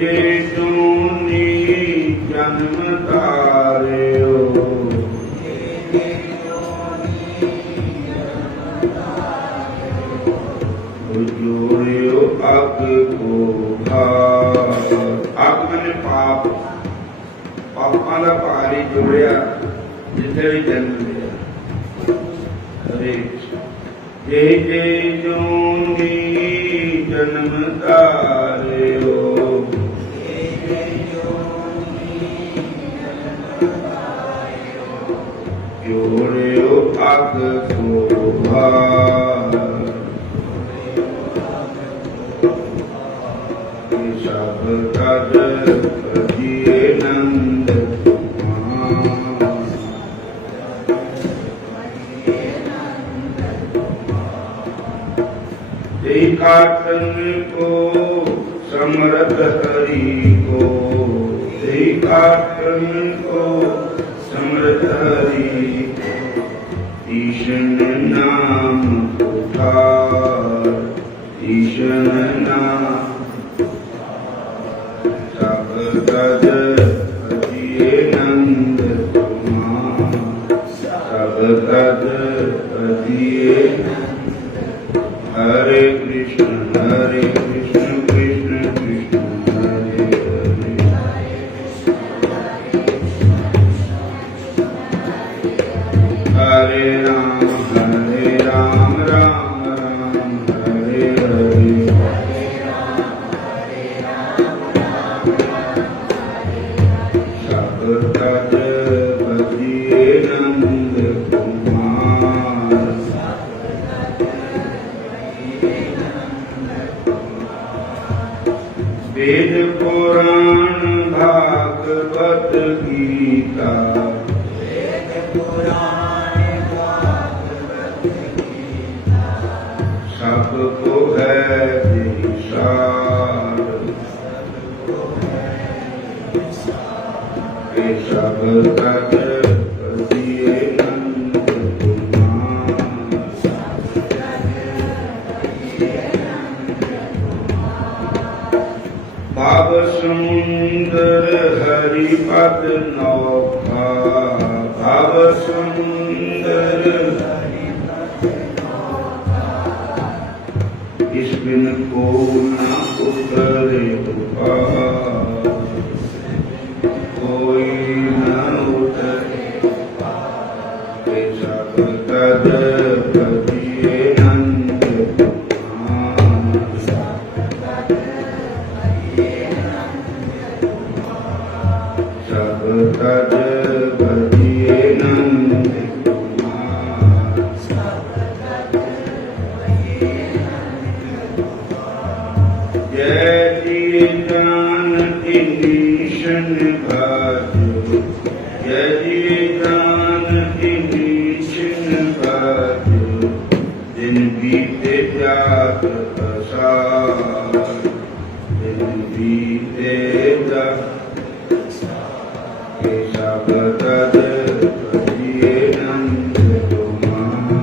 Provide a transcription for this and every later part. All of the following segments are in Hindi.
जे जूनी जन्म तारियो जोड़ियो अग को अग मैंने पाप पापा का भारी जोड़िया जिथे भी जन्म लिया हरे जे जे जूनी जन्म तारियो जोड़ियो अग को सब कद जिए नंद काटन को समर्थ हरि को काटन को समर्थ हरि ईशन नाम पुकार ईशन नाम सब कद जिए नंद सब कद जिए हरे कृष्ण कृष्ण कृष्ण हरे हरे राम राम राम हरे हरे सब कद बजिए नंद कुमार वेद पुराण भागवत गीता सबको है विशाल सब कद बजिए नंद कुमार भाव सुंदर हरिपद नौका भाव सुंदर इस बिन को न उतरे कोई न उतरे सब कद बजिए नंद सब कद बजिए नंद कुमार जय जिए जानकी नीशन भाजो जय जिए जानकी नीशन भाजो दिन बीते जात असार दिन बीते जात सब कद बजिए नंद कुमार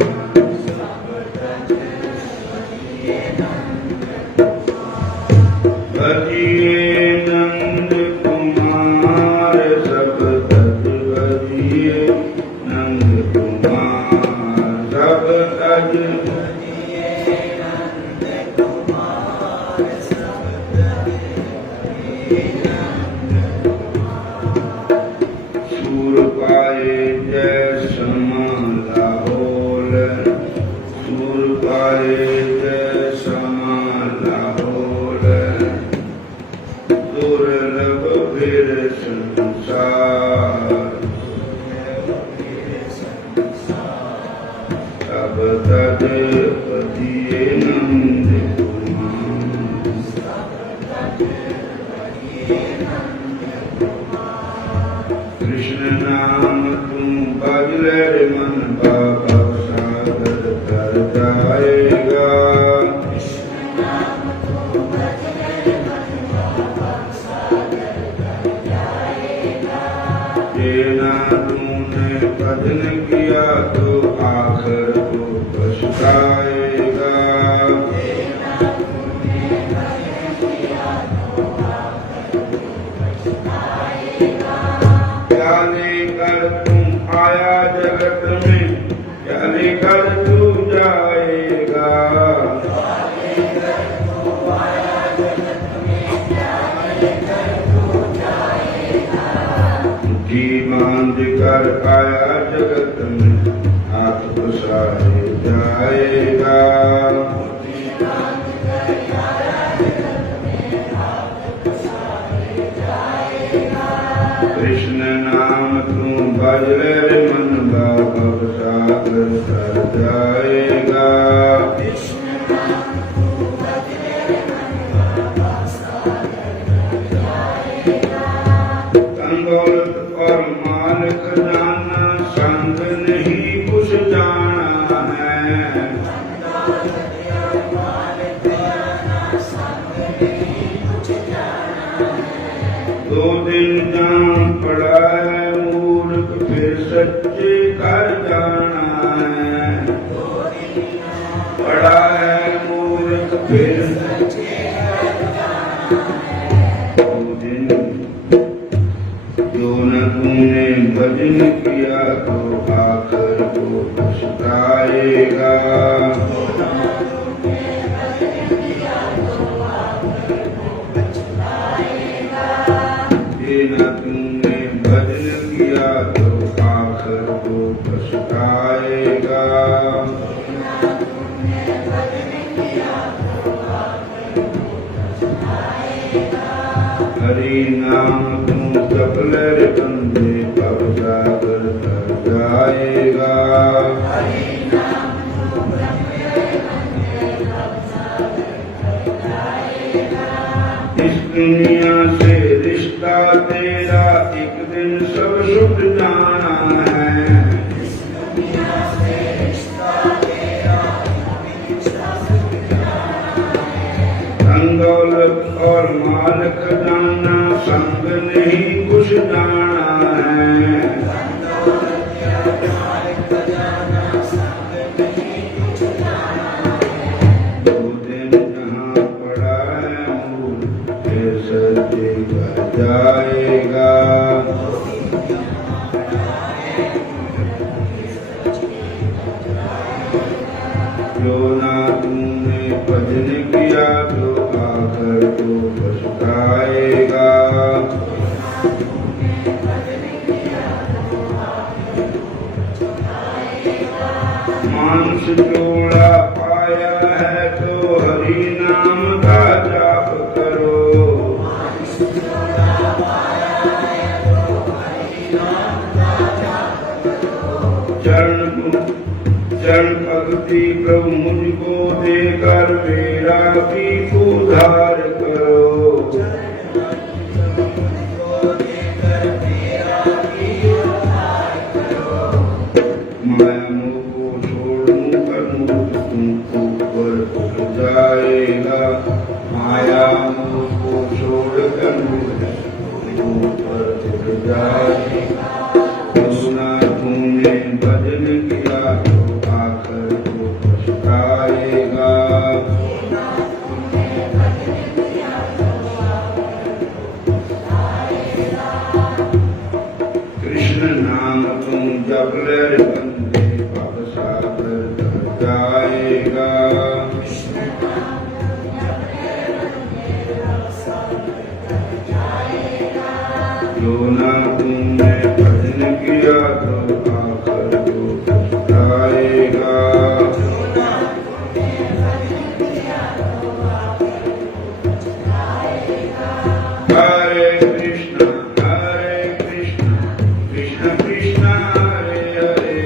बजिए नंद कुमार सब कद बजिए नंद कुमार सब कद सूर पाए जय समा लाहौल सूर पाए जय समा लाहौल दुर्लभ फिर संसार सब कद बजिए नंद कृष्ण नाम तुम बजले मन बाबा सागर तर जाएगा जेना तूने भजन किया तो आखिर को पछताएगा तर जाएगा। धन दौलत और माल खजाना संग नहीं कुछ जाना है। दो दिन जान पड़ा है मूर्ख फिर सच्चे कर जाना है। पड़ा है मूर्ख फिर दो दिन जो न तुमने भजन किया तो आकर वो पछताएगा। न तुमने भजन किया तो आखिर वो पछताएगा। हरि नाम तुम जप ले बंदे भव सागर तर जाएगा। इस दुनिया से रिश्ता तेरा एक दिन सब छूट जाना है। धन दौलत और माल खजाना संग नहीं कुछ जाना है। दो दिन जहाँ पड़ा है फिर सच्चे कर जाएगा। जो ना तुमने भजन किया तो आकर तो पछताएगा। मांस जोड़ा पाया है तो हरि नाम का जाप करो। चरण भक्ति प्रभु मुझको देकर मेरा भी उद्धार करो। माया मोह को छोड़ूं कर मुझ तुमको ऊपर उठ जाएगा। माया मोह को छोड़ कर मुझ ऊपर उठ जाएगा। तुमने भजन किया तो आकर वो पछताएगा। कृष्ण नाम तुम जप ले बंदे भव सागर तर जाएगा। जो ना तुमने भजन किया तो आकर वो पछताएगा। हरे कृष्ण कृष्ण कृष्ण हरे हरे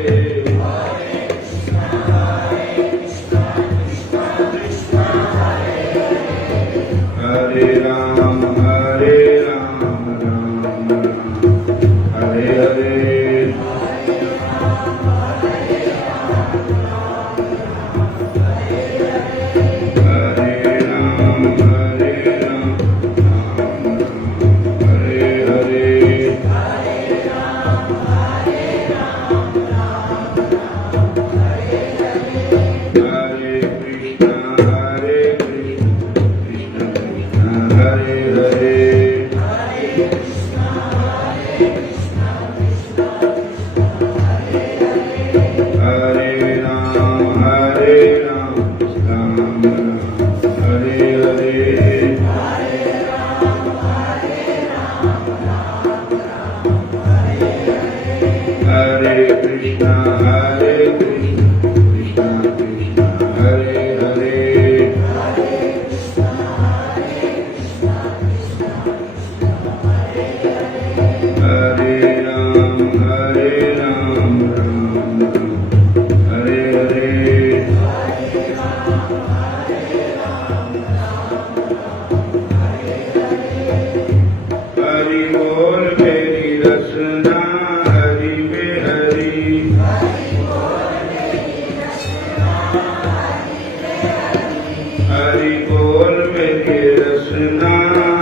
हरि बोल मेरी रसना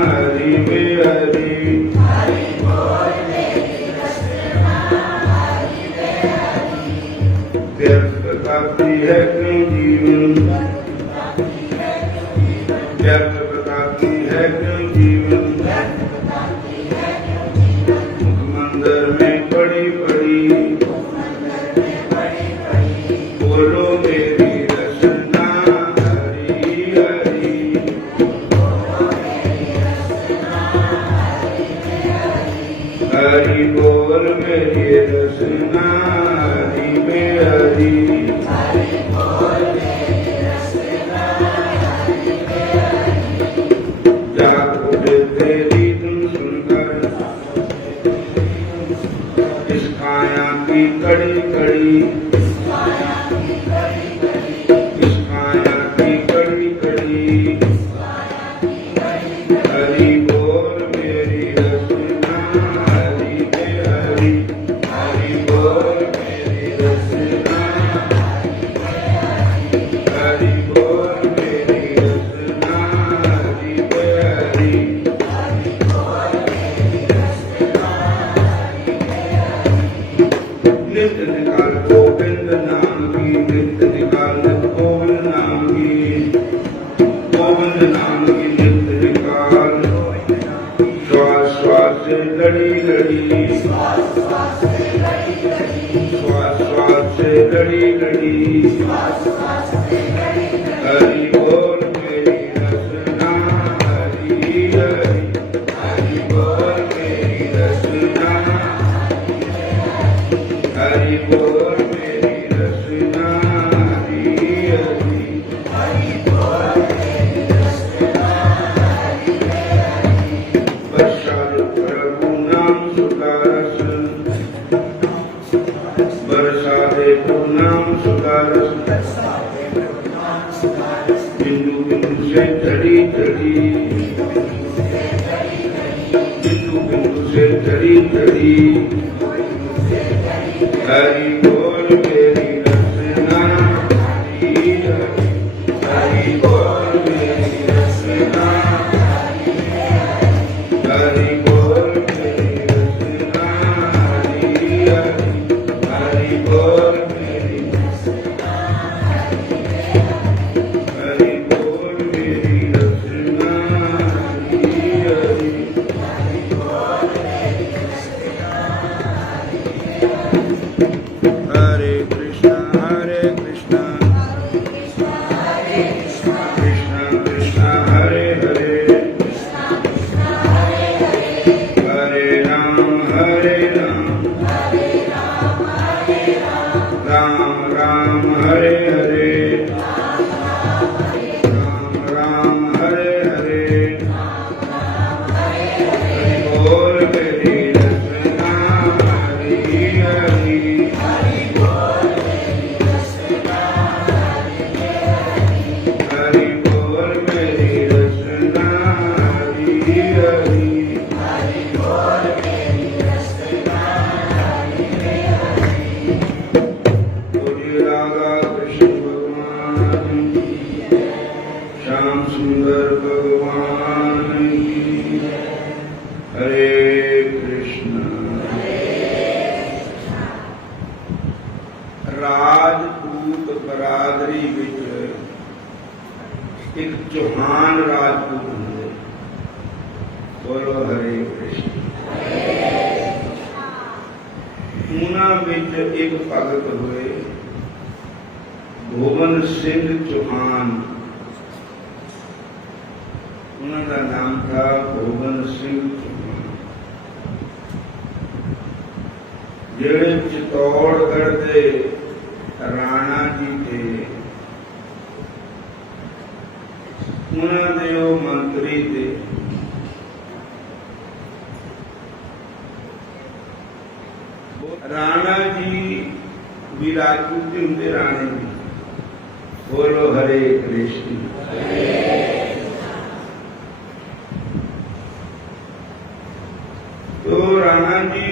हरि में हरि व्यर्थ बताती है क्यों जीवन व्यर्थ बताती है क्यों जीवन मंदिर में पड़ी पड़ी बोलो मेरी रसना हरि हरि हरि बोल मेरी रसना हरि में हरि तेरी तुम सुनकर इस काया की कड़ी कड़ी इस काया की कड़ी कड़ी हरि बोल मेरी रसना हरि में हरि हरि बोल मेरी रसना हरि बोल मेरी रसना हरि में हरि नित्य निकाल गोविंद नाम की नित्य निकाल गोविंद नाम की गोविंद नाम की नित्य निकाल श्वास श्वास से लड़ी लड़ी श्वास श्वास से लड़ी लड़ी हरि बोल मेरी रसना हरि हरि हरि बोल मेरी रसना हरि बोल मेरी रसना हरि हरि बरसात प्रभु नाम सुकारस बरसाते प्रभु नाम सुकारस बिंदु बिंदु से चढ़ी चढ़ी बिंदु बिंदु से चढ़ी चढ़ी हरि बोल मेरी रसना हरि हरि हरि बोल मेरी रसना हरि बोल मेरी रसना हरि हरि हरि बोल मेरी हरि बोल मेरी रसना Hari Hari Hare Krishna, Krishna Krishna, Hare Hare, Hare Ram, Ram Ram, Hare Hare, Ram Hare Hare, Hari Bol Meri Rasna, Hari Hari. Hari Bol Meri Rasna Hari Hari Gori Raga Krishna Bhagwan Shyam Sundar Bhagwan ki Hare Krishna Rajput बरादरी विच एक चौहान राजपूत होंगे बोलो हरे कृष्ण उन्हां विच एक भगत हुए गोविंद सिंह चौहान उन्हां दा नाम था गोविंद सिंह चौहान जेड़े चित्तौड़गढ़ दे राणा जी थे उन्होंने वो मंत्री थे राणा जी भी राजपूत होंगे राणे भी बोलो हरे कृष्ण तो राणा जी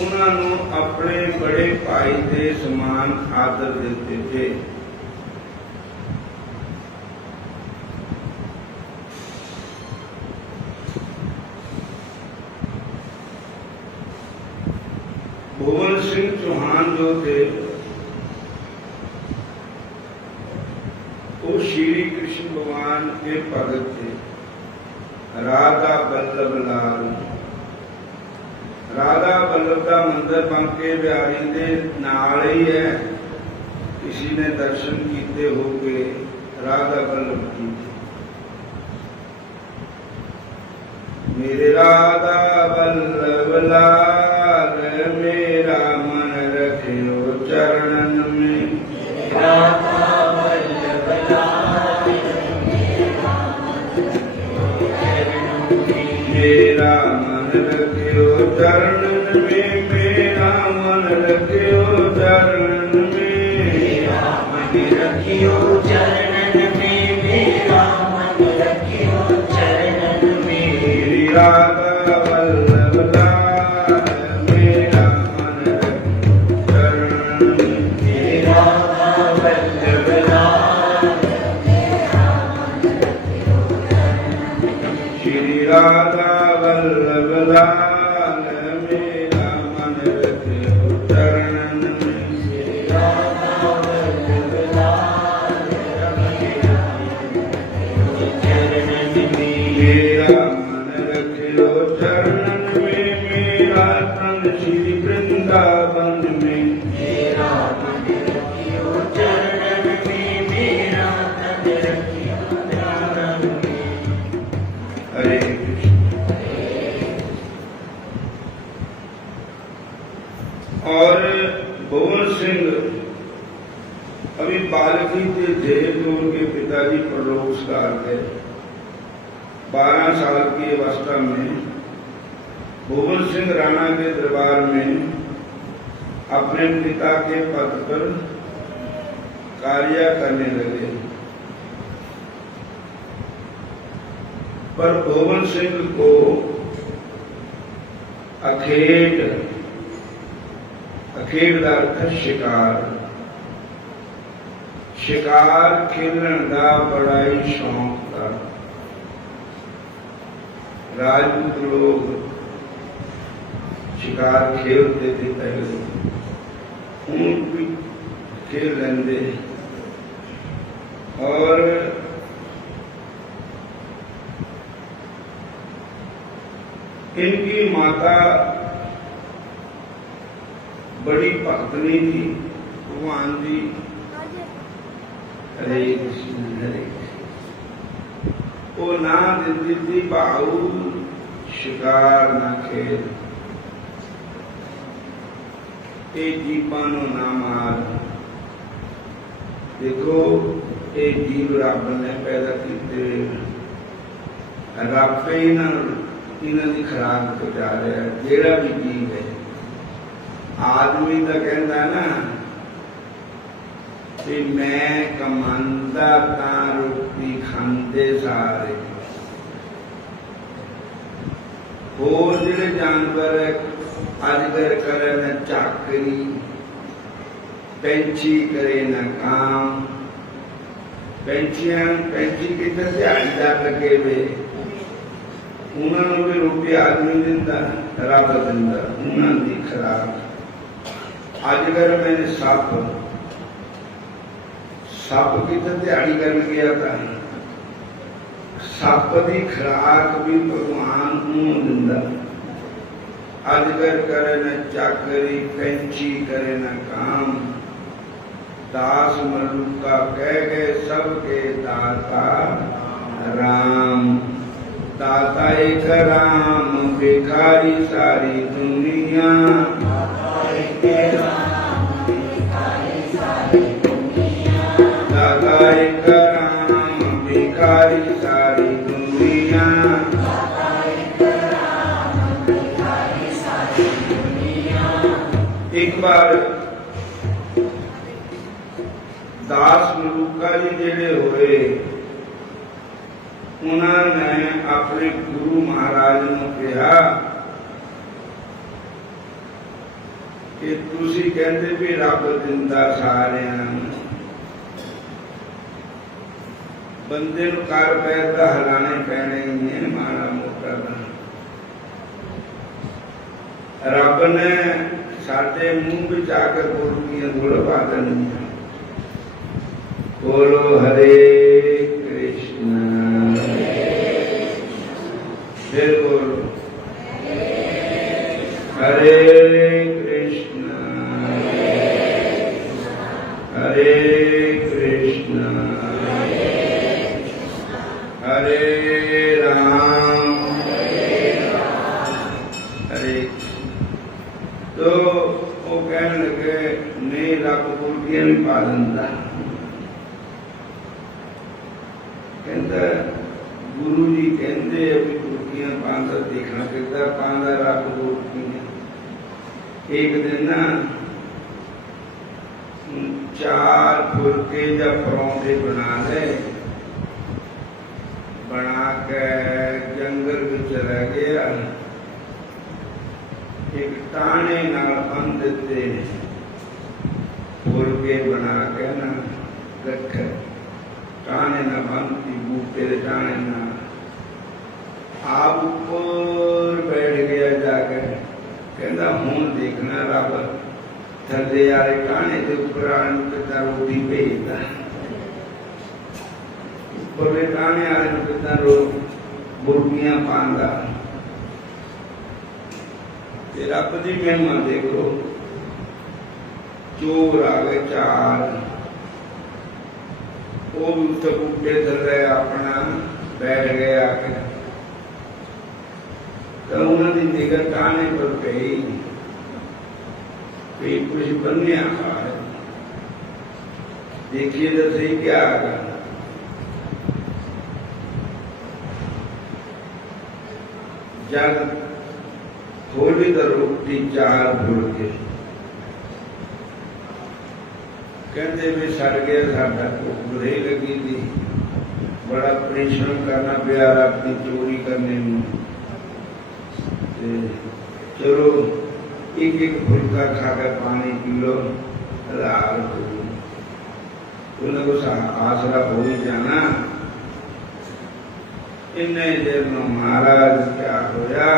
उन्होंने अपने बड़े भाई के समान आदर देते थे भुवन सिंह चौहान जो थे वो श्री कृष्ण भगवान के भगत थे। राधा बल्लभ लाल, राधा बल्लभ का मंदिर बांके बिहारी दे नाल ही है। किसी ने दर्शन किए होंगे राधा बल्लभ जी। मेरे राधा बल्लभ लाल मेरा मन रखियो चरणन में। राधा बल्लभ लाल मेरा मन रखियो चरणन में। मेरा मन रखियो चरणन में। मेरा मन रखियो चरणन में। मेरा मन रखियो चरणन में। मेरी राधा बल्लभ लाल मेरा मन रखियो चरणन में। मेरी राधा बल्लभ लाल मेरा मन रखियो चरणन में। श्री राधा बल्लभ लाल मेरा मन रखियो चरणन में। श्री राधा बल्लभ लाल मेरा मन रखियो चरणन में। मेरा तन श्री वृंदावन में। मेरा मन रखियो चरणन में। मेरा तन रखियो चरणन में। हरे और भुवन सिंह अभी बालक ही थे तो उनके पिताजी परलोकस्कार थे। 12 साल की अवस्था में भुवन सिंह राणा के दरबार में अपने पिता के पद पर कार्य करने लगे। पर भुवन सिंह को अखेड़ का अर्थ शिकार, शिकार खेलने का बड़ा ही शौक था। राजपूत लोग शिकार खेलते थे पहले, ऊंट भी खेल लेंगे। और इनकी माता बड़ी भक्तनी थी भगवान जी। हरे कृष्ण हरे कृष्ण। वो ना देती थी बाहू शिकार ना खेल, ये जीवानो ना मार। देखो ये जीव रब ने पैदा किए, रब इन्हों की खुराक पहुंचा रहा है। जेड़ा भी जीव है, आदमी तो कहता ना कि मैं कमांदा ता रोटी खांदे सारे। होर जिहड़े जानवर अजगर करे न चाकरी, पैंछी करे न काम। पैंछी कितने दिहाड़ीदार लगे वे, उन्होंने भी रोटी आदमी दिंदा, रब दिंदा, उन्होंने की खुराक। अजगर मैंने सप कितने दिहाड़ी कर गया था, सप की खुराक भी भगवान दिंदा। अजगर करे न चाकरी, पैंछी करे न काम। दास मलुका कह गए सबके दाता राम। दाता एक राम भिखारी सारी दुनिया। दाता एक राम भिखारी सारी दुनिया। एक बार दास मलुका जी जेड़े होए, उन्होंने अपने गुरु महाराज ने कहा कि तुसी कहते भी रब दिंदा सारियां, बंदे नूं कर पैर दा हिलाने पैने ही है माड़ा मोटा। रब ने साढ़े मुंह में जाकर बुर्कियां थोड़ा बात नहीं। बोलो हरे कृष्ण, फिर बोलो हरे कृष्ण हरे कृष्ण हरे राम हरे। तो वो कहने लगे नहीं रब बुर्कियां भी पा देंदा। कहता गुरु जी कहते अभी बुर्कियां पांदा देखना कहता पांदा रब बुर्कियां। एक दिन ना 4 फुलके जब परौंठे बना ले, बना के जंगल में चला गया। एक टाने नाल बंद देते फुलके बना के ना रखे, टाने ना बनती बूटे टाने ना। आप ऊपर बैठ गया जाकर, कहता हूं देखना रब थले यारे टाने के ऊपर कितना रोटी भेजता, ऊपर टाने वाले कितना बुर्कियां पांदा। रब की महिमा देखो, चोर आ गए 4, वो भी उत्ते बूटे थले अपना बैठ गए आके। तो उन्होंने निगाह टाने पर गई, कुछ बनने आ है, देखिए तो सही क्या आगा। जब खोली तो रोटी 4 फुलके, कहते भी सड़ गया साडा बुरे लगी थी, बड़ा परिश्रम करना पिया अपनी चोरी करने में। चलो एक फुलका खाकर पानी पी लो, उनको आसरा हो ही जाना। इन्ने देर में महाराज क्या होया,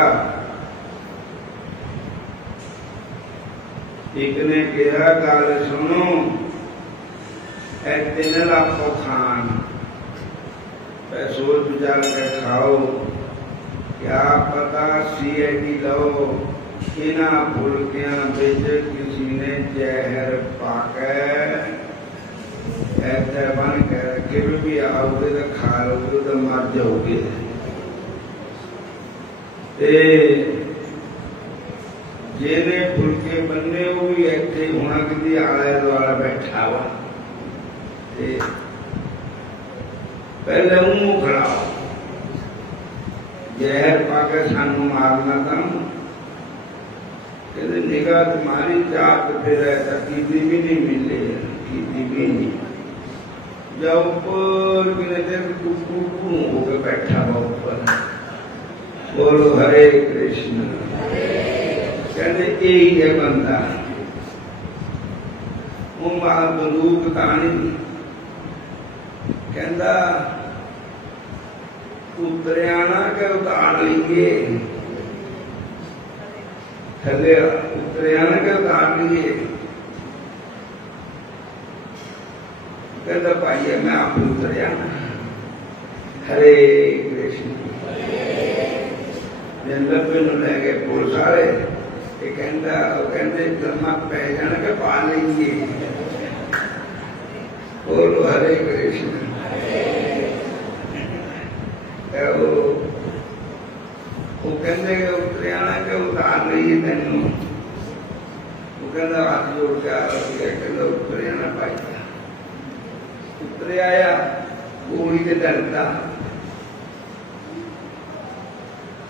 एक ने कहा गल सुनो, ऐसे न लाखों खान सोच विचार कर खाओ, क्या पता CID लो इना फुलकियां बिच किसी ने जहर पाके ऐसे बन के रखे भी आओगे तो खा लोगे तो मर जाओगे। जेने फुलके बनने वो भी ऐसे होना कि आले द्वारा बैठा हुआ, पहले मुंह खड़ाओ, जहर पाके सानू मारना था। कहते निगाह तुम्हारी चाक फिर ऐसा कीती भी नहीं मिले, कीती भी नहीं। जब ऊपर होकर बैठा हुआ ऊपर, बोलो हरे कृष्ण। कहते यही है बंदा, वो महाबरूप कहानी कहता उतरियाना के उतार लेंगे, थले उतरियाना के उतार लेंगे। कहता भाई मैं आप उतरियाना। हरे कृष्ण। जंगल पे ले गए पुलिस वाले, कहते धर्मा पै जाना के पा लेंगे। बोलो हरे कृष्ण। वो कहते उतरियाना के उतार लीजिए तेन, वो कहता हाथ जोड़ के कहते उतरियाना पाई। उतरे आया गोली के डरता,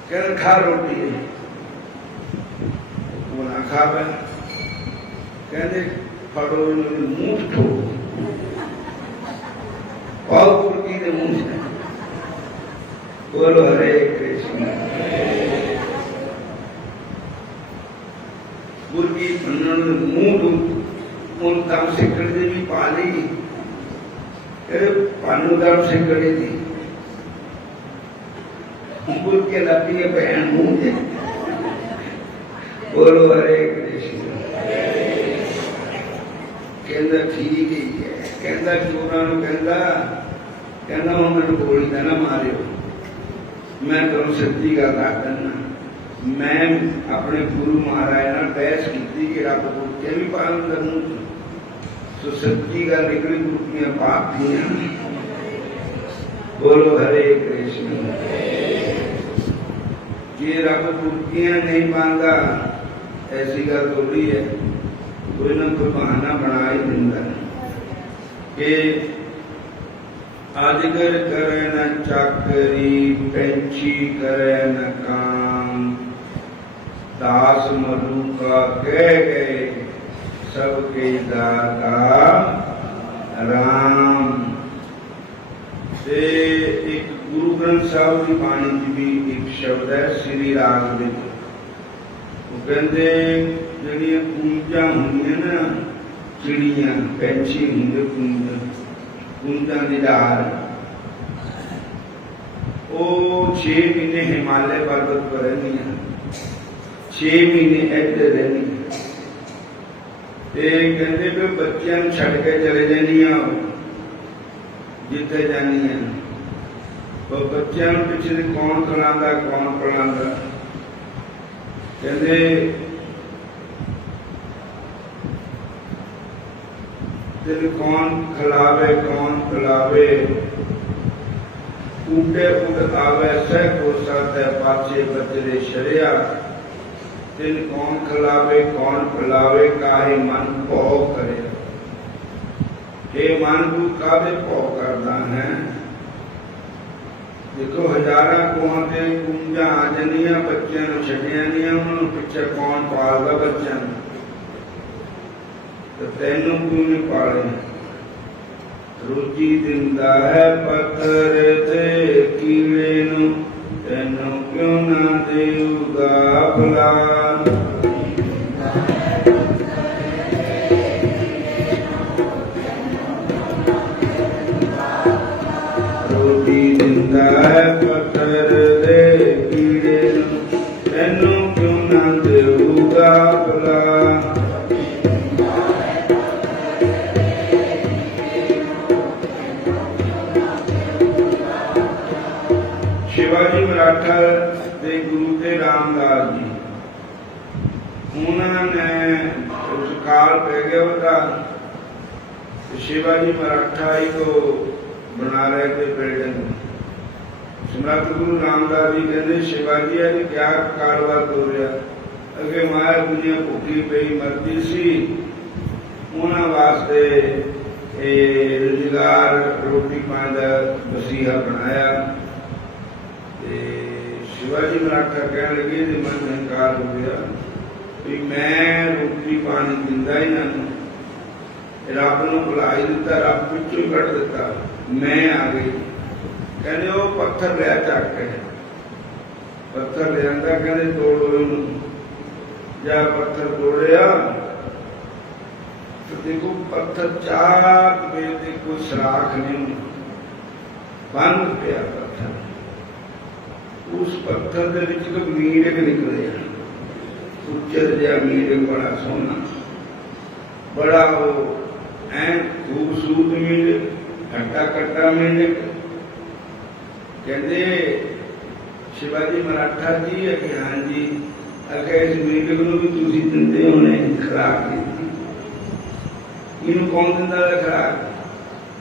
कहते खा रोटी, वो ना खा पे, कहते फटो मुंह ठो पाव कुर्की के मुंह से। बोलो हरे कृष्ण। कुर्की मुंह दम से कर दे भी पाली, पानू दम से करी थी, के लपी के बहन मुंह दे। बोलो हरे कृष्ण। कहता ठीक ही है। कहता चोरां नूं कहता हुण मैनूं गोली ना मारियो, मैं तुहानूं सच्ची गल दस दिंदा। मैं अपने गुरु महाराज नाल बहस की कि रब बुरके भी पालन करूँ, तो सच्ची गल निकली बुरकियां पाप दियां। बोलो हरे कृष्ण। जे रब बुरकियां नहीं पांदा ऐसी गल थोड़ी है, कोई ना कोई बहाना बना ही दिंदा कि अजगर करे न चाकरी, पंछी करे न काम, दास मधु का कह गए सबके दाता राम। ते एक गुरु ग्रंथ साहब की बाणी च भी एक शब्द है श्री राग दे, वो कहते जड़ियां कूंजा होंदियां ना, चिड़ियां पंछी होंदे कूंजा दी डार, वो 6 महीने हिमालय पर्वत पर रहंदियां, 6 महीने इधर रहंदियां। कहते भी बच्चों छड़ के चले जानिया जिथे जानिया, तो बच्चों पिछले कौन खिलाता कौन पिलाता। कहते तेन कौन खिलावे कौन पिलावे, ऊटे उठ आवे सह को सत पाछे बजरे शरिया। तिन कौन खिलावे कौन पिलावे, काहे मन भौ करे। हे मन तू कादे भौ करदा है। देखो हजारा कोहां ते कूंजा आ जानियां, बच्चों नूं छड्डिया नहीं, उन्होंने पिछे कौन पालदा बच्चों नूं, तो तैनूं क्यों नहीं पाले। रोजी दिंदा है पत्थर ते कीड़े नूं, तैनूं क्यों ना देऊगा भला। रोटी दिंदा है पत्थर दे कीड़े नूं, तैनूं क्यों ना देऊगा भला। शिवाजी मराठा दे गुरु थे रामदास जी, उन्होंने उस काल पै गया होता, शिवाजी मराठा ही को बना रहे थे बिल्डिंग। सम्राट गुरु रामदास जी कहते शिवाजी अभी क्या कारोबार हो रहा, अगे माया दुनिया भुखी पई मरती सी, उन्होंने वास्ते रोजगार रोटी पानी का वसीला बनाया। शिवाजी मराठा कह लगे मन अहंकार हो गया भी मैं रोटी पानी दिंदा ही ना, रब नूं बुला ही दिता, रब पिछों कट दिता, मैं आ गई। कहते वो पत्थर लिया चक के, पत्थर लिया कहते तोड़ो इनू, जा पत्थर तोड़िया तो देखो पत्थर 4 बजे कोई सराख नहीं, बंद पिया पत्थर। उस पत्थर के मीड़क निकले, उच्चर जहा मीड़क बड़ा सोहना, बड़ा वो खूबसूरत मीड़क, खट्टा खट्टा मीड़क। कहते शिवाजी मराठा जी है कि हाँ जी, अगर इस मीड़क को भी तुम दिंदे होने खुराक दी, इनू कौन दिंदा है खुराक।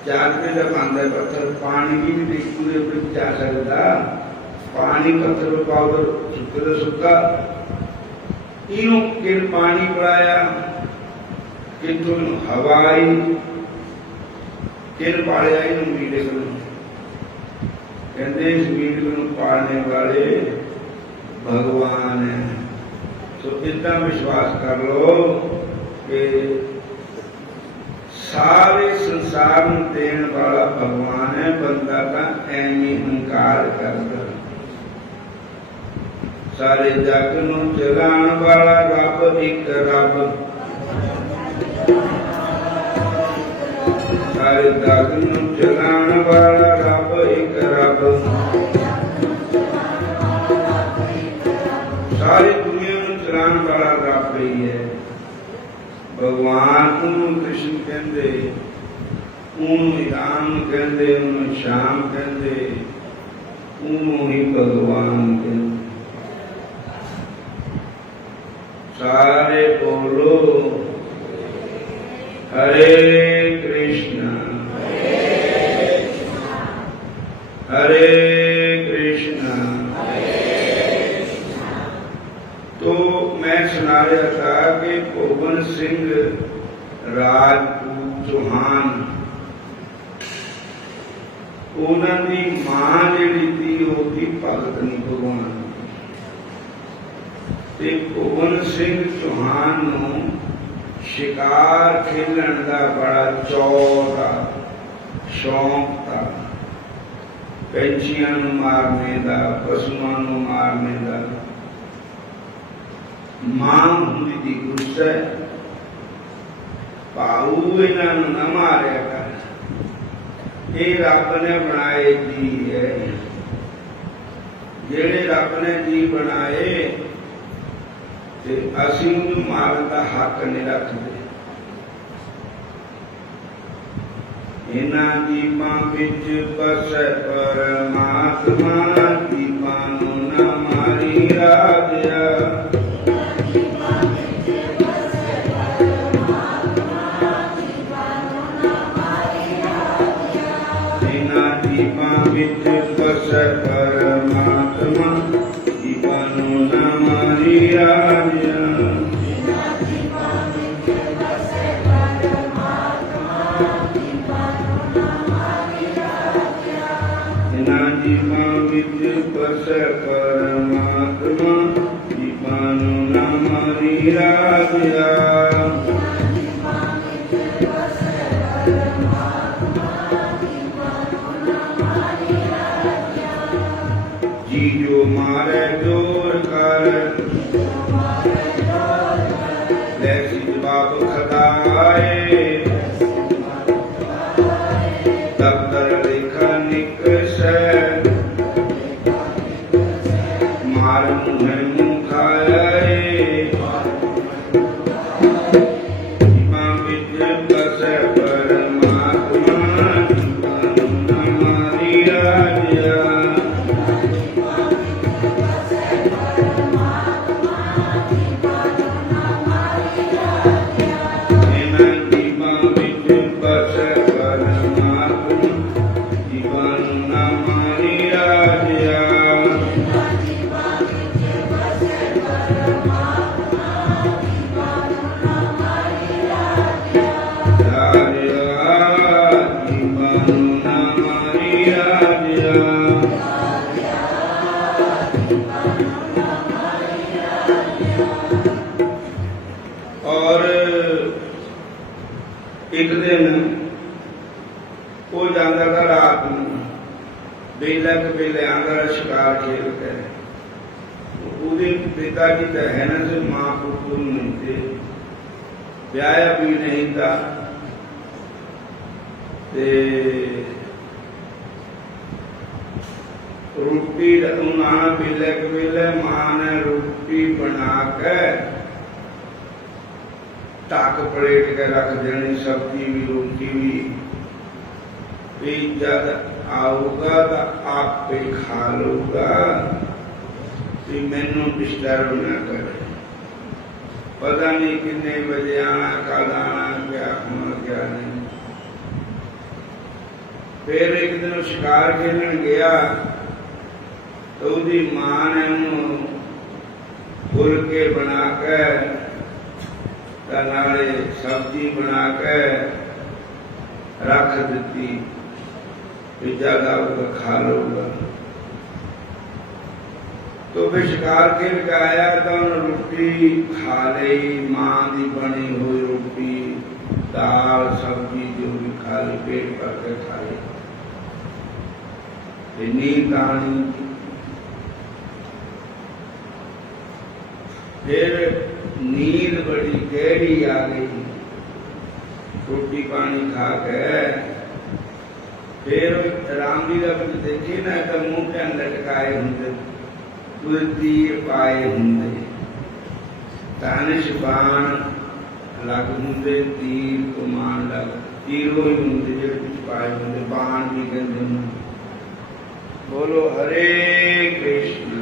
4 रुपये का पांदा पत्थर, पानी की भी पूरे जा सकता, पानी पत्थर पाउडर सुखे सुखा, इनू किन पानी पिलाया, कितों हवा आई, किन पालिया इनू मीड़क नूं। कहते इस मीड़क नूं पालने वाले भगवान है। तो इतना विश्वास कर लो कि सारे संसार नूं देण वाला भगवान है, बंदा तां एवें अहंकार करदा। सारे जग नूं चलाण वाला रब एक रब, सारे जग नूं चलाण वाला रब एक रब, सारी दुनिया नूं चलाण वाला रब ही है। भगवान उन्होंने कृष्ण कहते, उन्होंने राम कहते, उन्होंने श्याम कहते, उन्होंने ही भगवान कहते। सारे बोलो हरे कृष्ण हरे कृष्ण। तो मैं सुना रहा था कि पवन सिंह राजपूत चौहान उन्होंने मां जी थी वो थी भगत नहीं भगवान। पवन सिंह चौहान नूं शिकार खेलन का बड़ा चौड़ था, शौक था, पंछियां नूं मारने का, पशुओं नूं मारने का। मां हुंदी दी गुस्सा भाऊ इन्हां नूं ना मारिया कर, ये रब ने बनाए जी है, जेड़े रब ने जी बनाए ते असीं उन्हूं मारन दा हक नहीं रखते। इन्हां दीपां विच बसै परमात्मा, दीपां नूं ना मारी राजिया। इन्हां दीपां विच बसै परमात्मा, दीपां नूं ना मारी राजिया। दीपां विच बसै परमात्मा, दीपां नूं ना मारी राजिया। जी जो मारे जोर कर, लैसी जवाब खदाए, दफ्तर लिखा निकसै, मार मुँह मुँह खाए। दीपां विच बसै परमात्मा, दीपां नूं ना मारी राजिया। इन्हां दीपां विच बसै परमात्मा, दीपां नूं ना मारी राजिया। और एक दिन वो जाता था रात में बेला के बेले आंदा शिकार खेल कर। उसके पिताजी तो है ना से मां को कुल नहीं थे, ब्याह भी नहीं था। रोटी उन्होंने बेले के बेले मां ने रोटी बना के टक पलेट के रख देनी, सब्जी भी रोटी भी। जब आऊगा तो आपे खा लूगा, मैनू डिस्टर्ब न करे। पता नहीं कितने बजे आना, कल आना, क्या होना क्या नहीं। फिर एक दिन शिकार खेलन गया तो उसकी मां ने उन्होंने फुलके बना के नाले सब्जी बना के रख दी, ज्यादा होगा खा लूगा। तो फिर शिकार खेल के आया तो उन्होंने रोटी खा ली, मां की बनी हुई रोटी, दाल सब्जी जो भी खा ली, पेट भर के खा ली। नींद आनी। फिर नींद बड़ी गहरी आ गई, रोटी पानी खा के। फिर राम जी का देखी ना तो मुंह के अंदर लटकाए होंगे, तीर पाए होंगे, दानिश बाण लग होंगे तीर कमान लग तीरों ही होंगे जो पाए होंगे बाण भी कहते हैं। बोलो हरे कृष्ण।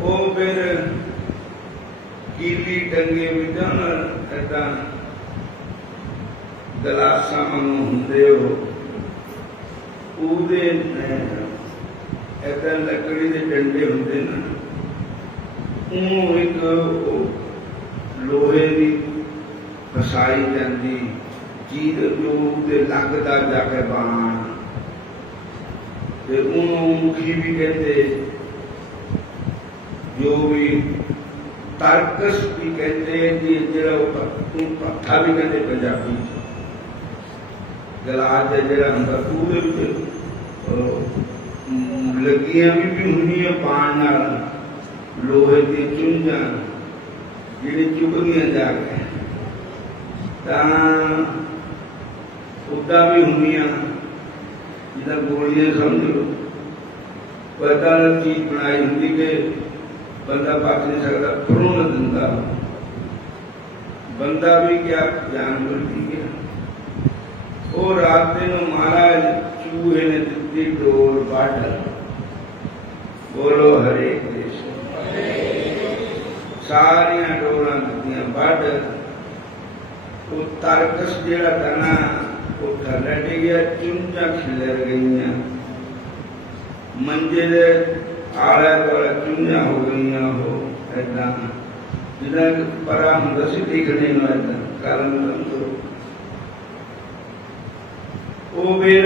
वो फिर कीली टंगे विजन ऐसा गलासा वांगू होंगे हो ਉਹਦੇ ऐसा लकड़ी के डंडे होंगे ना ਉਹਨੂੰ एक लोहे की फसाई जाती चीज जो लगता जाके बाण ते मुखी भी कहते जो भी तरकस भी कहते जो पत्था भी कहते पंजाबी गलास है जरा अंदर लगियां भी होंगे पान लोहे की चुंझा जी चुभदियां जाके उदा भी होंगे जिदा गोलियां समझ लो पता चीज बनाई होंगी कि बंदा बच नहीं सकता प्रोन दिता बंदा भी क्या जानवर भी गया। वो रात दिन महाराज चूहे ने दी डोर बाढ़। बोलो हरे कृष्ण। सारिया डोर दी बाढ़। वो तरकस जेड़ा था ना वो थले डिग गया चुंझा खिलर गई मंजे दे आले दुआले चुंझा हो गई हो ऐसा जिदा परा होंगे सी दिखने कारण समझो। वो फिर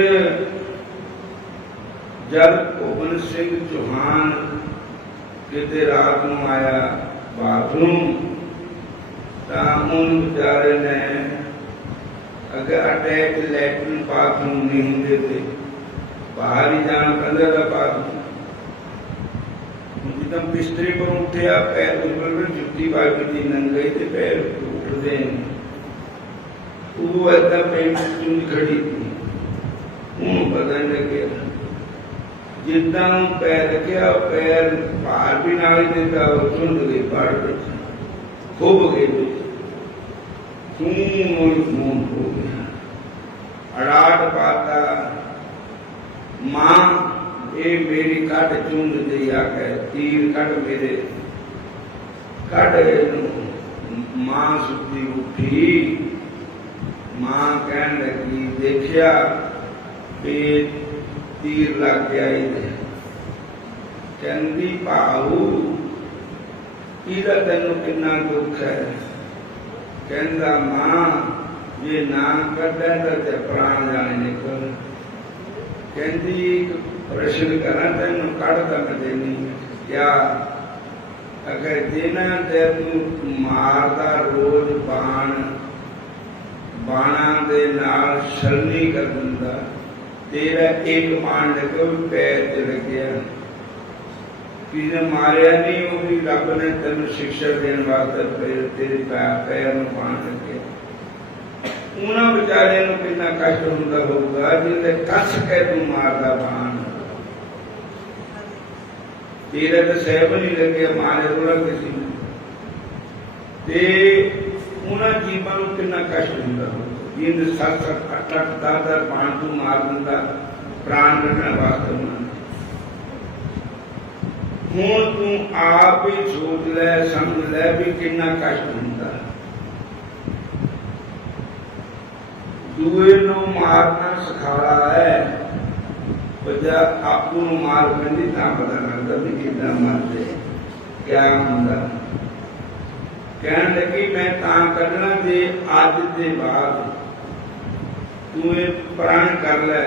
जब गोबिंद सिंह चौहान किते रात को आया बाथरूम उन बेचारे ने अगर अटैच लैट्रिन बाथरूम नहीं होंगे थे बाहर ही जाना पैदा था बाथरूम जितना बिस्तरे पर उठे पैर उस जुत्ती पाई थी नंगे थे पैर उठते वो ऐसा पेट चुन खड़ी थी पता नहीं लगे जिदा पैर रखा पैर बाहर भी ना ही देता चुन गई पहाड़ खूब गई खून हो गया अड़ाट पाता मां ये मेरी कट चुंड दी आके तीर कट मेरे कट मां सुती उठी मां कहन लगी देखिया तीर लग गया कहती भाऊ इहदा तैनू कितना दुख है कहता मां ये ना कटे तो प्राण जाने निकल कहती प्रश्न करा तेन कटता कदे नहीं क्या अगर देना ते तू मारदा रोज बाण बाणा दे नाल छलनी कर दिंदा तेरा एक बाण लगे पैर च लग्या किसी मारिया नहीं वो भी रब ने तेन शिक्षा देने वास्ते तेरे पैर में बाण लगे उन्होंने बेचारे कितना कष्ट होता होगा जिसे कस के तू मारदा बाण तेरा तो सहब नहीं लगे मारे थोड़ा किसी उन्होंने जीवन को कितना कष्ट होता होगा जिंद सत सत अठ अठ दस दस बाण तू मार दिता प्राण रखने वास्ते हूं तू आप ही सोच लै समझ लै भी कितना कष्ट होता दूए नो मारना सिखाया है जब आपू मार पैंदी तां पता लगता भी कितना मरते क्या होंदा कहन लगी मैं तां कढ़ना जे अज दे बाद तू प्रण कर ले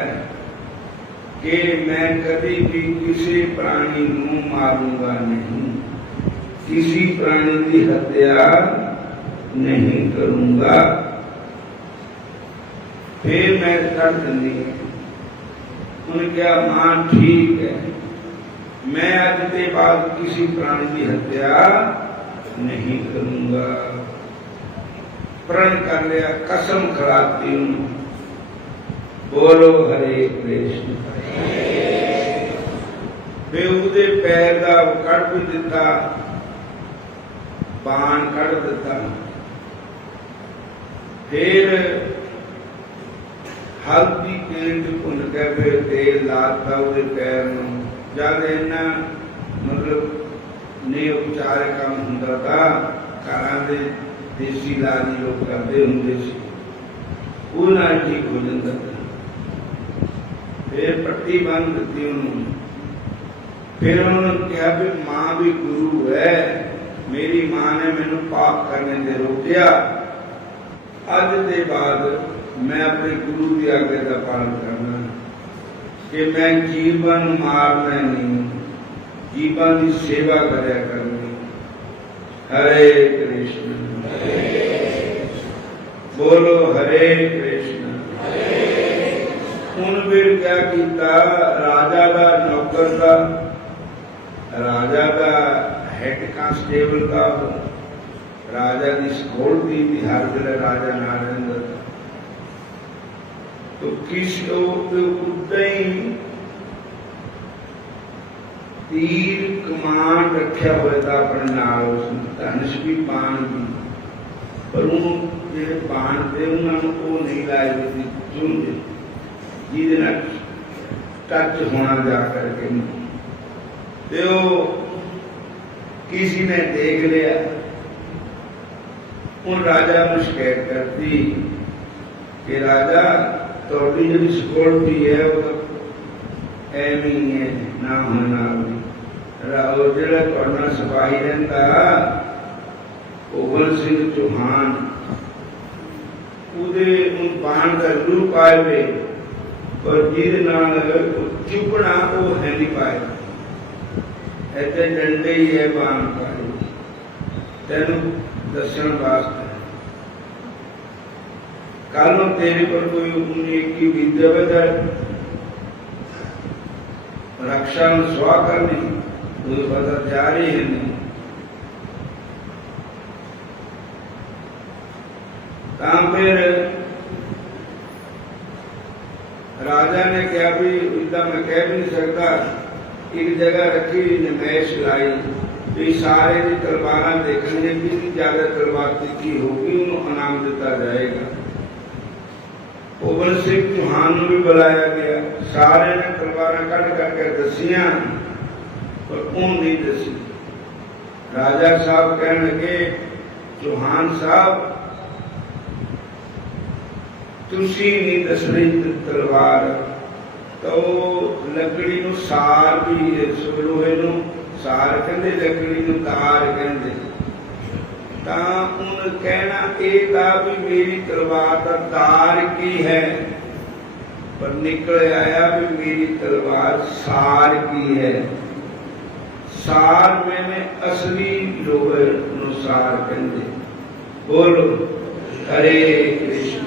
कि मैं कभी भी किसी प्राणी को मारूंगा नहीं किसी प्राणी की हत्या नहीं करूंगा फिर मैं कर दी उन्हें क्या मां ठीक है मैं आज के बाद किसी प्राणी की हत्या नहीं करूंगा प्रण कर लिया कसम खराती हूं। बोलो हरे कृष्ण। फिर उसके पैर का कट भी दिता बाण कढ़ दिता। फिर हल्दी तेल च भुन के फिर तेल लाता उसके पैर में। जब इन्ना मतलब ने उपचार काम होंदा था, घरां दे देसी इलाज लोग करते होंगे सी, वो ना ठीक हो जाता था। फिर पट्टी बंद दी उन्होंने। फिर उन्होंने कहा भी मां भी गुरु है, मेरी मां ने मैनू पाप करने से रोकिया, अज के बाद मैं अपने गुरु की आज्ञा का पालन करना कि मैं जीवन मारना नहीं, जीवन की सेवा करया करनी। हरे कृष्ण बोलो हरे कृष्ण। उन फिर क्या किया, राजा का नौकर का, राजा का हेड कांस्टेबल का, राजा की सिक्योरिटी थी, हर जगह राजा ना रहता। तो किस ही तीर कमान रखा हुआ था अपने नाल, धनुष भी बाण भी, पर जो बाण थे उन्होंने वो नहीं लाए थे झुंड, जिसे टच होना जा करके तो किसी ने देख लिया। उन राजा को शिकायत करती कि राजा थोड़ी जी सिक्योरिटी है वो एवं ही है, ना होना जो सिपाही रहता भगवंत सिंह चौहान, उन बाण का जरूर पाए वे, पर जिद चुपना वो है नहीं पाए। ऐसे डंडे ही है बाण पाए तेन दर्शन वास्ते। कल तेरे पर कोई की विद्या बदल रक्षा में स्वा करनी, मुझे पता जारी है नहीं। फिर राजा ने क्या भी इतना मैं कह भी नहीं सकता, एक जगह रखी नमैश लाई भी सारे की तलवार देखेंगे कि ज्यादा तलवार तिखी होगी उन्होंने इनाम दिता जाएगा। भगवंत सिंह चौहान भी बुलाया गया, सारे ने तलवार कट करके दसिया, पर कौन नहीं दसी। राजा साहब कहने लगे, चौहान साहब तुसी नहीं दस रही तलवार, तो लकड़ी नु सार भी लोहे नु सार कहते, लकड़ी नु तार कहते। उन कहना यह था भी मेरी तलवार का तार की है, पर निकल आया भी मेरी तलवार सार की है। सार मैंने असली लोहे नु सार कहते। बोलो हरे कृष्ण।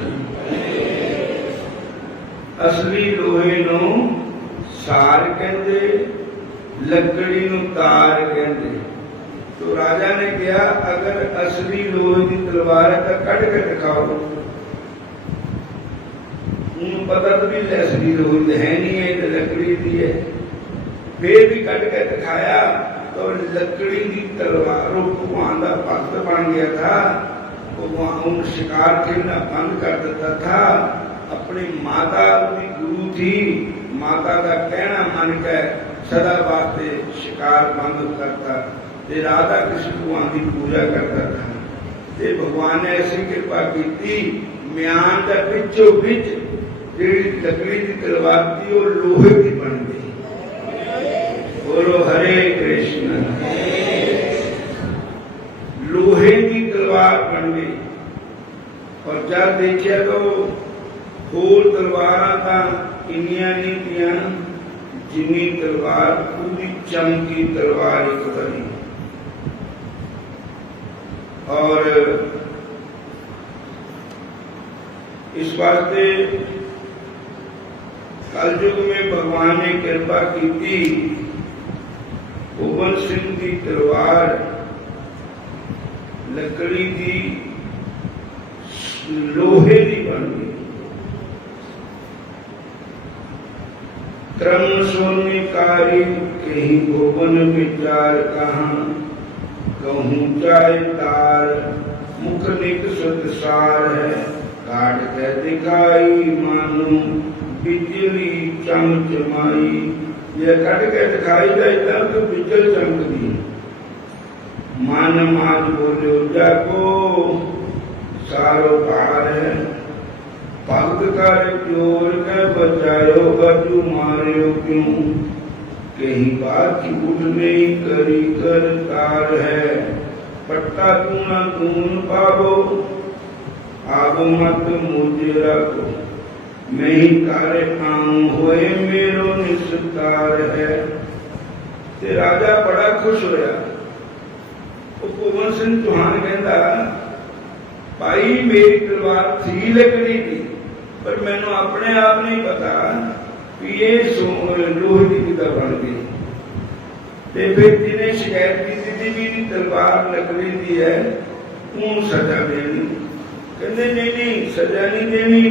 असली लोहे नु सार कहते, लकड़ी नु तार कहते। तो राजा ने कहा अगर असली लोहे की तलवार है तो कट के दिखाओ। उन्हें पता तो भी असली लोहे है नहीं है, तो लकड़ी की है। फिर भी कट के दिखाया तो लकड़ी की तलवारों भगवान का भक्त बन गया था। भगवान शिकार खेलना बंद कर देता था। अपनी माता की गुरु थी, माता का कहना मन के सदा वास्ते शिकार बंद करता, राधा कृष्ण भगवान की पूजा करता था। ते भगवान ने ऐसी कृपा की, म्यान का पिछो पिछ जी लकड़ी की तलवार थी वो लोहे की बन गई। बोलो हरे कृष्ण। लोहे की तलवार बन गई। और जब देखिए तो होर तलवार का इनिया नहीं दिया, जिनी तलवार पूरी चमकी तलवार एक बनी। और इस वास्ते कलयुग में भगवान ने कृपा की थी। भगवंत सिंह की तलवार लकड़ी की लोहे की बन गई। क्रम सोनिकारी कहीं भुवन विचार कहाँ, कहूँ चाहे तार, मुख निक सुत सार है, काट के दिखाई मानो बिजली चमचमाई। ये कट के दिखाई जाए तब तो बिजल चमकदी। मन माज बोलो जाको सारो पार है, भक्त कर चोर के बचायो बजू मारियो क्यों। कहीं बात झूठ नहीं करी कर तार है, पट्टा तू न तून पावो आगो मत मुझे रखो। मैं ही तारे आऊं होए मेरो निस्तार है। ते राजा बड़ा खुश होया। भगवंत सिंह चौहान कहता भाई मेरी तलवार थी लकड़ी की, पर मैनू अपने आप नहीं पता कि ये लोहे की किताब बन गई। फिर जिन्हें शिकायत की थी भी तलवार लकड़ी की है, कौन सजा देनी। कहते नहीं नहीं सजा नहीं देनी,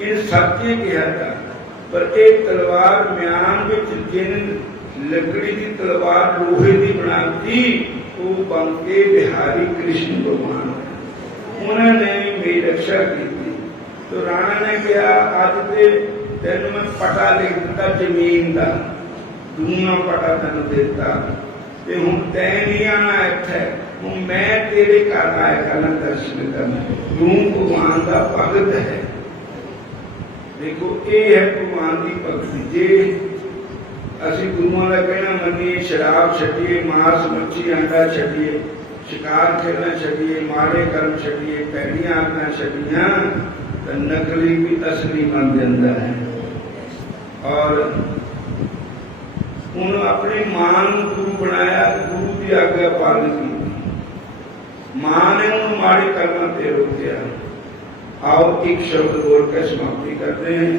ये सत्य कहा था। पर एक तलवार म्यान में जिन लकड़ी की तलवार लोहे की बनाती, वो बन के बिहारी कृष्ण भगवान उन्होंने मेरी रक्षा की थी। तो राणा ने कहा अज ते तेन मैं पटा लिख दिता जमीन का, दूना पटा तेन देता, हूँ तै नहीं आना इत्थे, हूँ मैं तेरे घर आया करना दर्शन करना। तू भगवान का भगत है। देखो ये है भगवान की भक्ति। जे ਅਸੀਂ ਗੁਰੂਆਂ ਦਾ ਕਹਿਣਾ ਮੰਨੀਏ, ਸ਼ਰਾਬ ਛੱਡੀਏ, ਮਾंस ਮੱਛੀ ਅੰਡਾ ਛੱਡੀਏ, ਸ਼ਿਕਾਰ ਖੇਡਣਾ ਛੱਡੀਏ, ਮਾੜੇ ਕਰਮ ਛੱਡੀਏ, ਭੈੜੀਆਂ ਆਦਤਾਂ ਛੱਡੀਆਂ, ਤਾਂ ਨਕਲੀ ਵੀ ਅਸਲੀ ਬਣ ਜਾਂਦਾ ਹੈ। ਔਰ ਹੁਣ ਆਪਣੀ ਮਾਂ ਨੂੰ ਗੁਰੂ ਬਣਾਇਆ, ਗੁਰੂ ਦੀ ਆਗਿਆ ਪਾਲਣ ਕੀਤੀ। ਮਾਂ ਨੇ ਉਹਨੂੰ ਮਾੜੇ ਕਰਮਾਂ ਤੇ ਰੋਕਿਆ। आओ एक शब्द बोलकर समाप्ति करते हैं।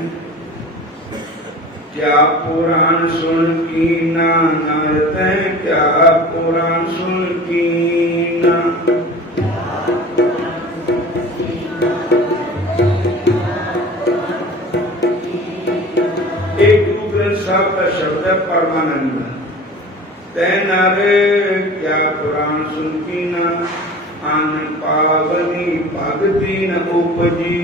क्या पुराण सुन की ना नरते, क्या पुराण सुन की ना। एक गुरु ग्रंथ साहब का शब्द है परमानंद। तै नारे क्या पुराण सुन की ना, अन पावनी भगति न उपजी।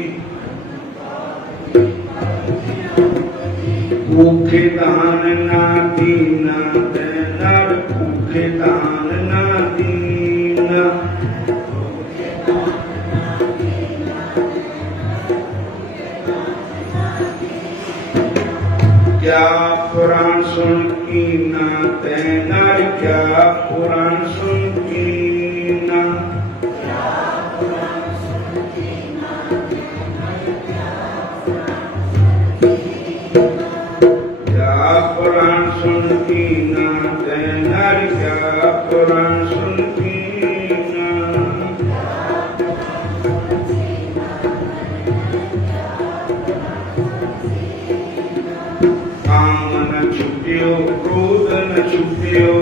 भूखे दान ना दीना, नर भूखे दान ना दीना। क्या पुराण सुन की ना तै नर, क्या पुराण सुन की ना। पुराण सुन की ना तै नर, क्या पुराण सुन की ना। काम न छुट्टियो, क्रोध न छुट्टियो,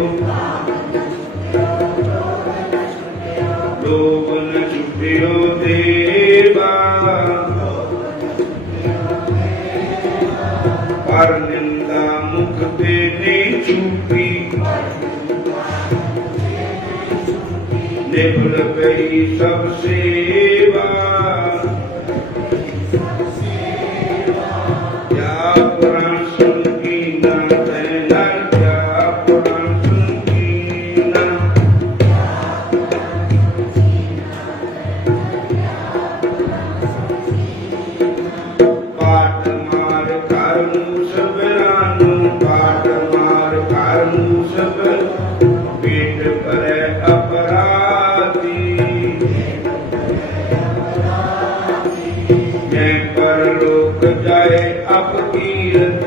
लोभ न छुट्टियो देवा। पर निंदा मुख पे नहीं छूटी, निभल गई सब सेवा। क्या पुराण सुन की ना तै नर, क्या पुराण सुन की ना। पाट मार कर मूस बिरानू, पाट मार कर मूस पेट करे अपराधी। मैं परलोक जाए अपकीरत,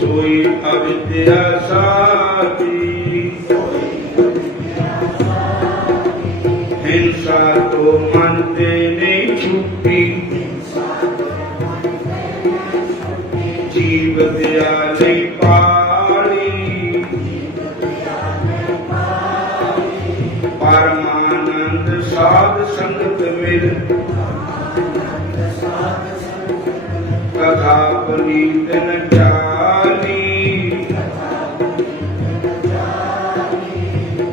सोई अविद्या साथी। हिंसा तो मन से नहीं छुपी, जीव दया नहीं पाली। परमानंद साध संगत मिल, कथा पुनीत न चाली।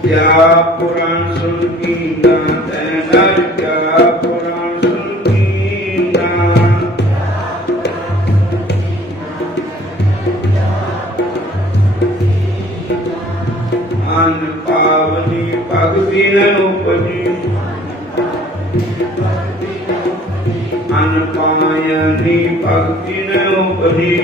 क्या पुराण सुन कीना तैनर, क्या पुराण सुन कीना। अन पावनी भगति न उपजी, अन पायनी भक्ति न उपजी।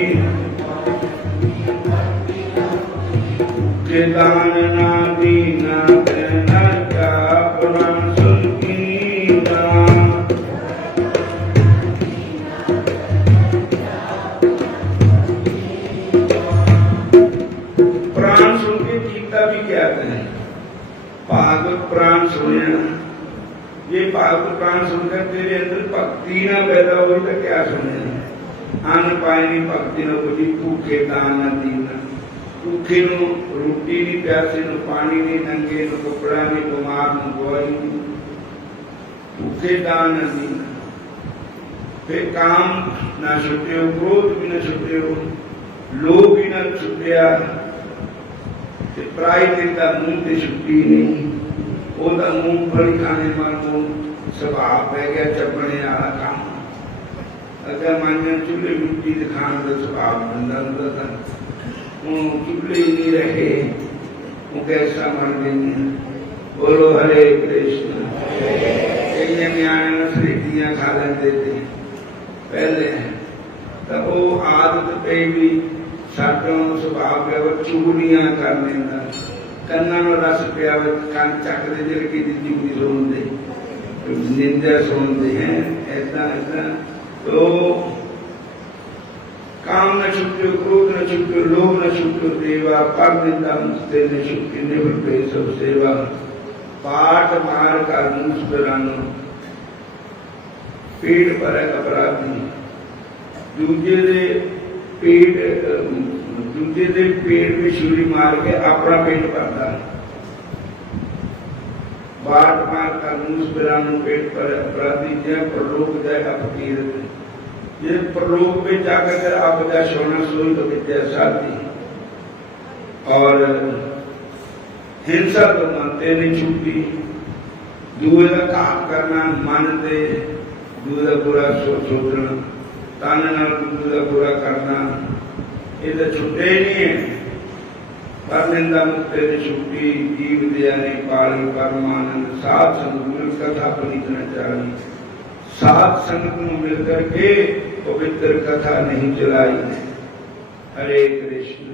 दान ना दीना तैना, क्या पुराण सुन कीना। प्राण सुन के गीता भी कहते हैं, भागवत प्राण सुने ना। ये भागवत प्राण सुनकर तेरे अंदर भक्ति ना पैदा हुई तो क्या सुने। अन्न पायनी भक्ति न उपजी, भूखे दान न दीना। भूखे नु रोटी नहीं, प्यासे नु पानी नहीं, नंगे नु कपड़ा नहीं, बीमार नु दवाई नहीं। भूखे दान न दीना। फिर काम ना छुटे हो, क्रोध भी न छुटे हो, लोभ भी न छुटिया। पराई देता मुंह से छुट्टी नहीं। ओदा मूंगफली खाने वालों स्वभाव पै गया चपने वाला काम। अगर मान्य चूल्हे मिट्टी दिखाने का स्वभाव बंदा होता था, चुपले ही नहीं रहे, वो कैसा मर गई। बोलो हरे कृष्ण। कई न्याय सरीटियां खा लेते थे पहले, तब वो आदत पे भी साटों स्वभाव पे वो चुगलियां करने का, कन्ना में रस पिया कान चकरे जल की जिंदगी सुन दे, निंदा सुनते हैं। ऐसा ऐसा तो काम न छुट्यो, क्रोध न छुट्यो, लोभ न छुट्यो देवा। पर निंदा मुझते न छुट्टी, निवृत्ते सब सेवा। पाठ मार का मुस्कुरानो, पेट पर अपराधी। दूजे दे पेट में छुरी मार के अपना पेट भरता। बाट मार का मुस्कुरानो, पेट पर अपराधी। जय प्रलोक जय अपकीर्त, ये प्रलोक में जाकर आपदा सोना सोई तो विद्या साधी। और हिंसा तो मानते नहीं छुट्टी। दूसरे का काम करना मानते, दूसरा बुरा सोचना, ताने नाल दूसरा बुरा करना, ये तो छुट्टे ही नहीं है। पर निंदा मुक्ते ने छुट्टी, जीव दया ने पाली परमानंद। साथ संग कथा पढ़ना चाहिए, साथ संगत में मिलकर के पवित्र कथा नहीं चलाई। हरे कृष्ण।